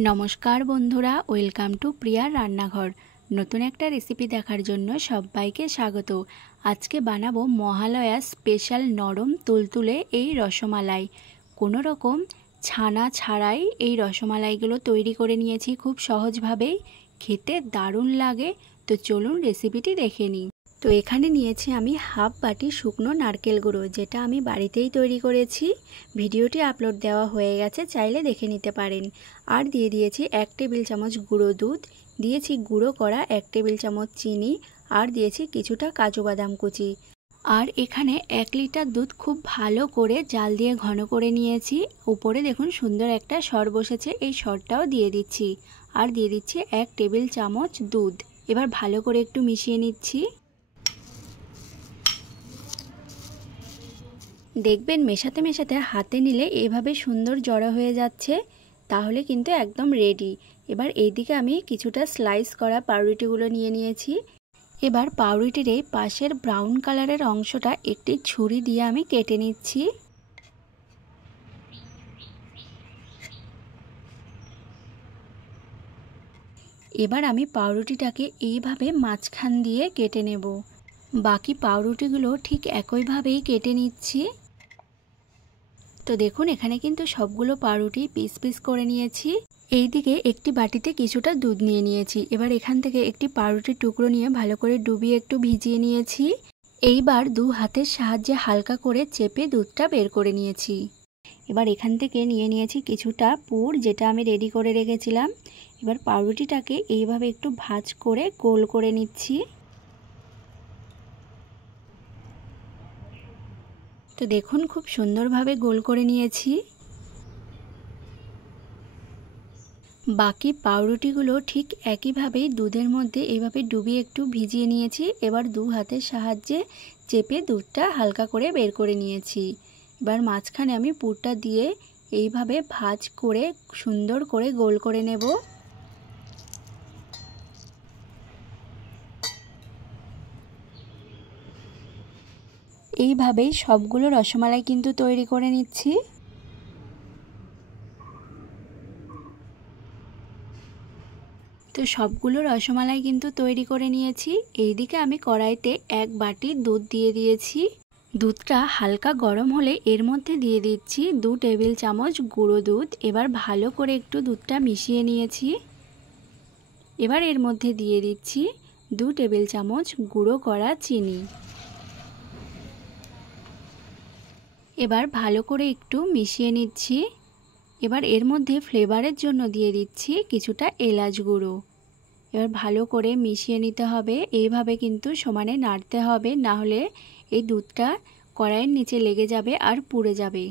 नमस्कार बंधुरा welcome to प्रिया रान्नाघर। नतून एक रेसिपि देखार जोन्नो सबाइके स्वागत। आज के बानाबो महालया स्पेशल नरम तुलतुले এই রসমালাই। কোনো রকম ছানা ছাড়াই এই রসমালাইগুলো তৈরি করে নিয়েছি খুব সহজভাবেই, খেতে দারুণ লাগে। তো চলুন রেসিপিটি দেখে নিই। তো এখানে নিয়েছি আমি হাফ বাটি শুকনো নারকেল গুঁড়ো, যেটা আমি বাড়িতেই তৈরি করেছি। ভিডিওটি আপলোড দেওয়া হয়ে গেছে, চাইলে দেখে নিতে পারেন। আর দিয়ে দিয়েছি 1 টেবিল চামচ গুঁড়ো দুধ, দিয়েছি গুঁড়ো করা 1 টেবিল চামচ চিনি, আর দিয়েছি কিছুটা কাজু বাদাম কুচি। আর এখানে 1 লিটার দুধ খুব ভালো করে জাল দিয়ে ঘন করে নিয়েছি। উপরে দেখুন সুন্দর একটা সর বসেছে, এই সরটাও দিয়ে দিচ্ছি। আর দিয়ে দিচ্ছি 1 টেবিল চামচ দুধ। এবার ভালো করে একটু মিশিয়ে নিচ্ছি। দেখবেন মেশাতে মেশাতে হাতে নিলে এভাবে সুন্দর জড়ো হয়ে যাচ্ছে, তাহলে কিন্তু একদম রেডি। এবার এইদিকে আমি কিছুটা স্লাইস করা পাউরুটিগুলো নিয়ে নিয়েছি। এবার পাউরুটির এই পাশের ব্রাউন কালারের অংশটা একটি ছুরি দিয়ে আমি কেটে নিচ্ছি। এবার আমি পাউরুটিটাকে এইভাবে মাঝখান দিয়ে কেটে নেব। বাকি পাউরুটিগুলো ঠিক একইভাবেই কেটে নিচ্ছি। তো দেখুন এখানে কিন্তু সবগুলো পাউরুটি পিস পিস করে নিয়েছি। এইদিকে একটি বাটিতে কিছুটা দুধ নিয়ে নিয়েছি। এবার এখান থেকে একটি পাউরুটির টুকরো নিয়ে ভালো করে ডুবিয়ে একটু ভিজিয়ে নিয়েছি। এইবার 2 হাতের সাহায্যে হালকা করে চেপে দুধটা বের করে নিয়েছি। এবার এখান থেকে নিয়ে নিয়েছি কিছুটা পুর, যেটা আমি রেডি করে রেখেছিলাম। এবার পাউরুটিটাকে এইভাবে একটু ভাঁজ করে গোল করে নিচ্ছি। তো দেখুন খুব সুন্দরভাবে গোল করে নিয়েছি। বাকি পাউরুটিগুলো ঠিক একইভাবেই দুধের মধ্যে এইভাবে ডুবিয়ে একটু ভিজিয়ে নিয়েছি। এবার 2 হাতের সাহায্যে চেপে দুধটা হালকা করে বের করে নিয়েছি। এবার মাঝখানে আমি পুরটা দিয়ে এইভাবে ভাঁজ করে সুন্দর করে গোল করে নেব। এইভাবেই সবগুলো রসমালাই কিন্তু তৈরি করে নিচ্ছি। তো সবগুলো রসমালাই কিন্তু তৈরি করে নিয়েছি। এইদিকে আমি কড়াইতে 1 বাটি দুধ দিয়ে দিয়েছি। দুধটা হালকা গরম হলে এর মধ্যে দিয়ে দিচ্ছি 2 টেবিল চামচ গুঁড়ো দুধ। এবার ভালো করে একটু দুধটা মিশিয়ে নিয়েছি। এবার এর মধ্যে দিয়ে দিচ্ছি 2 টেবিল চামচ গুঁড়ো করা চিনি। এবার ভালো করে একটু মিশিয়ে নিচ্ছি। এবার এর মধ্যে ফ্লেভারের জন্য দিয়ে দিচ্ছি কিছুটা এলাচ গুঁড়ো। এবার ভালো করে মিশিয়ে নিতে হবে। এইভাবে কিন্তু সমানে নাড়তে হবে, না হলে এই দুধটা কড়াইয়ের নিচে লেগে যাবে আর পুড়ে যাবে।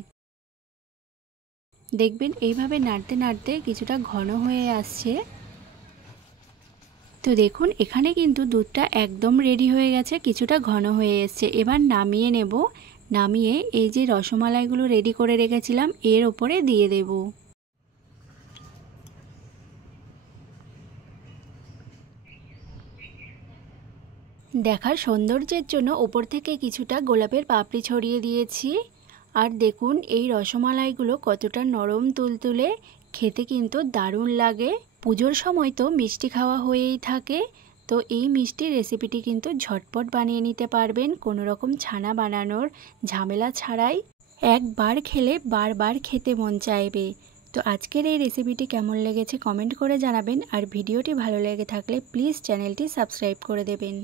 দেখবেন এইভাবে নাড়তে নাড়তে কিছুটা ঘন হয়ে আসছে। তো দেখুন এখানে কিন্তু দুধটা একদম রেডি হয়ে গেছে, কিছুটা ঘন হয়ে এসছে। এবার নামিয়ে নেব। নামিয়ে এই যে রসমালাইগুলো রেডি করে রেখেছিলাম এর উপরে দিয়ে দেব। দেখার সৌন্দর্যের জন্য উপর থেকে কিছুটা গোলাপের পাপড়ি ছড়িয়ে দিয়েছি। আর দেখুন এই রসমালাইগুলো কতটা নরম তুলতুলে, খেতে কিন্তু দারুণ লাগে। পুজোর সময় তো মিষ্টি খাওয়া হয়েই থাকে, তো এই মিষ্টির রেসিপিটি কিন্তু ঝটপট বানিয়ে নিতে পারবেন, কোনো রকম ছানা বানানোর ঝামেলা ছাড়াই। একবার খেলে বারবার খেতে মন চাইবে। তো আজকের এই রেসিপিটি কেমন লেগেছে কমেন্ট করে জানাবেন। আর ভিডিওটি ভালো লেগে থাকলে প্লিজ চ্যানেলটি সাবস্ক্রাইব করে দেবেন।